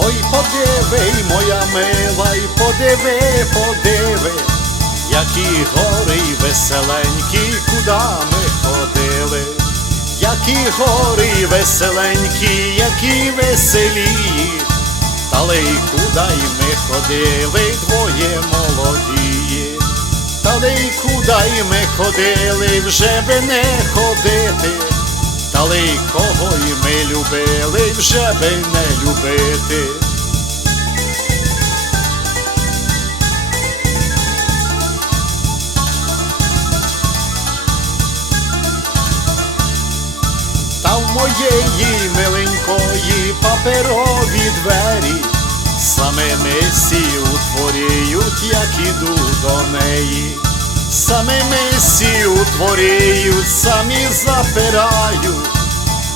Ой, подиви, моя мила, й подиви, подиви, які гори й веселенькі, куда ми ходили, які гори й веселенькі, які веселії, та й куда й ми ходили, двоє молодії, та й куда й ми ходили, вже би не ходити. Й кого й ми любили, вже би не любити. Та в моєї миленької паперові двері саме мисі утворюють, як іду до неї. Саме мисі утворюють, самі запирають,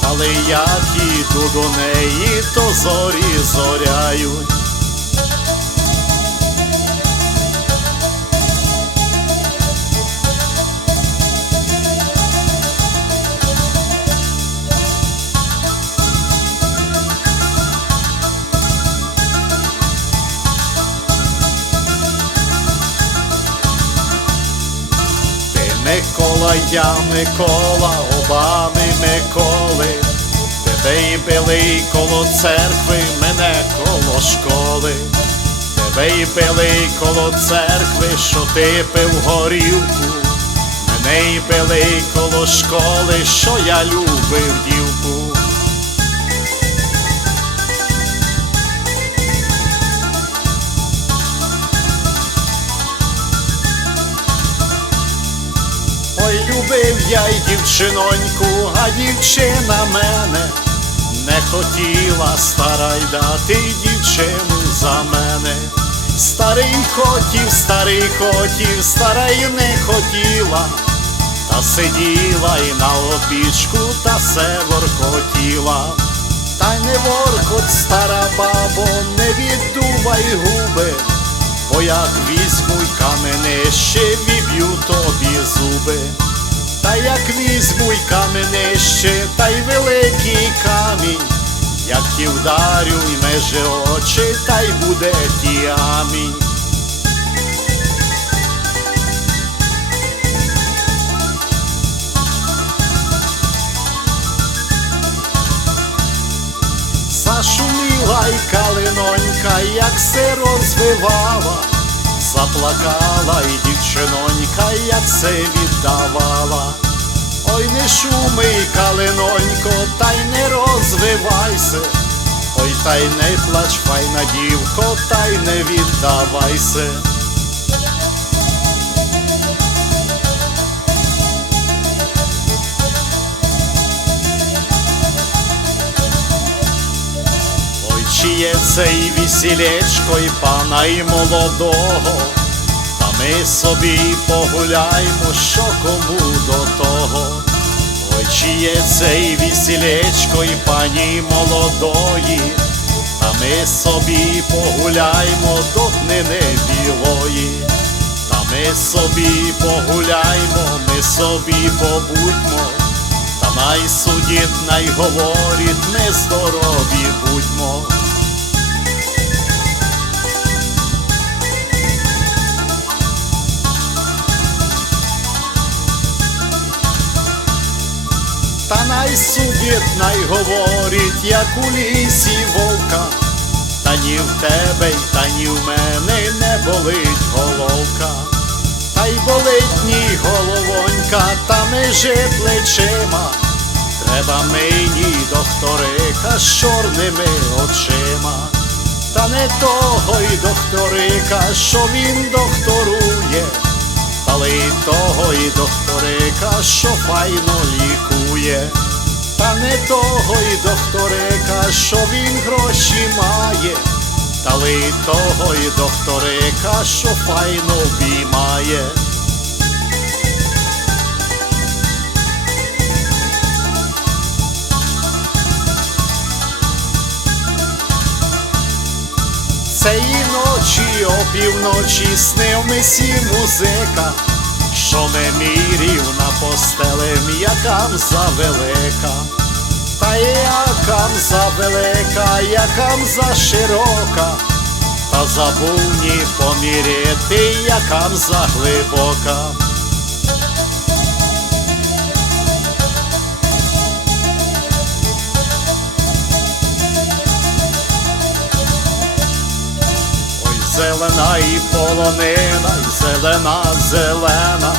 але як іду до неї, то зорі зоряють. Я Микола, обами Миколи, тебе й били коло церкви, мене коло школи, тебе й били коло церкви, що ти пив горілку, мене й били коло школи, що я любив любив я й дівчиноньку, а дівчина мене не хотіла стара й дати дівчину за мене. Старий хотів, старий хотів, стара й не хотіла, та сиділа й на обічку, та се воркотіла. Та й не воркот, стара бабо, не віддувай губи. Бо як візьму й каменище, віб'ю тобі зуби. Та як візьму й каменище, та й великий камінь, як ті вдарю й меже очі, та й буде ті амінь. Зашуміла й калинонька, як се розвивала, заплакала і дівчинонька, як це віддавала. Ой, не шуми, калинонько, та й не розвивайся. Ой, та й не плач, файна дівко, та й не віддавайся. Ой, чиє цей весілечко й пана й молодого, та ми собі погуляймо, що кому до того. Ой, чиє цей весілечко й пані молодої, та ми собі погуляймо до днини білої. Та ми собі погуляймо, ми собі побудьмо, най судить, най говорить, ми здорові будьмо. Та най судить, най говорить, як у лісі вовка, та ні в тебе, й та ні в мене не болить головка, та й болить ні головонька, та межи плечима. Треба мені докторика з чорними очима, та не того й докторика, що він докторує, але й того й докторика, що файно лікує, та не того й докторика, що він гроші має, та й того й докторика, що файно обіймає. Цієї ночі опівночі снив мисі музика, що не мірів на м'якам за завелика. Та якам мза велика, за широка, та забув ні поміряти, яка мза зелена і полонина, і зелена, зелена,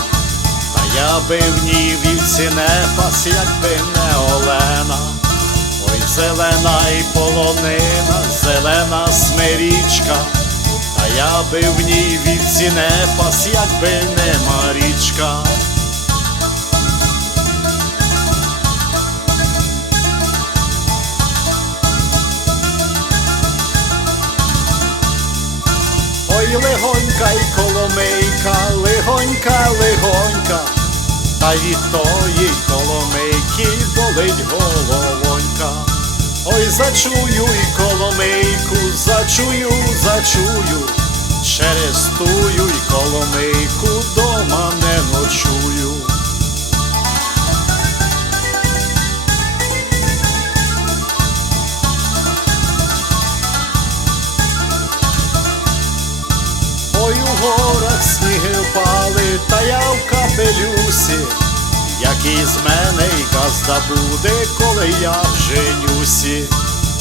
та я би в ній вівці не пас, якби не Олена. Ой, зелена і полонина, зелена смирічка, та я би в ній вівці не пас, якби не Марічка. Ой, легонька й коломийка, легонька, легонька, та від тої коломийки болить головонька. Ой, зачую й коломийку, зачую, зачую, через тую та я в капелюсі, який з мене й газда буде, коли я женюсі.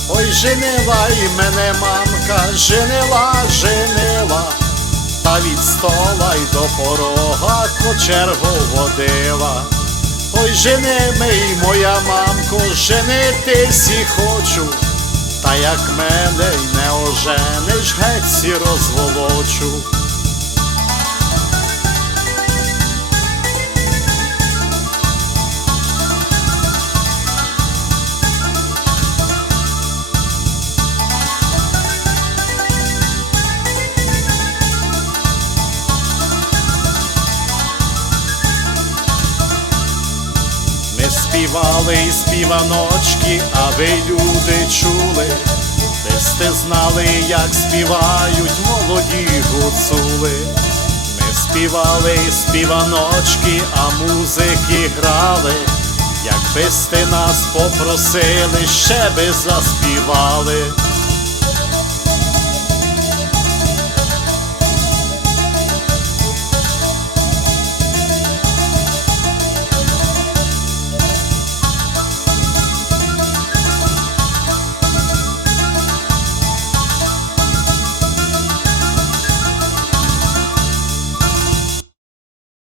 Ой, женила й мене мамка, женила, женила, та від стола й до порога кочергу водила. Ой, жени мий, моя мамко, женитись і хочу, та як мене й не ожениш, геть сі розволочу. Ми співали і співаночки, а ви люди чули, де сте знали, як співають молоді гуцули. Ми співали і співаночки, а музики грали, якби сте нас попросили, ще би заспівали.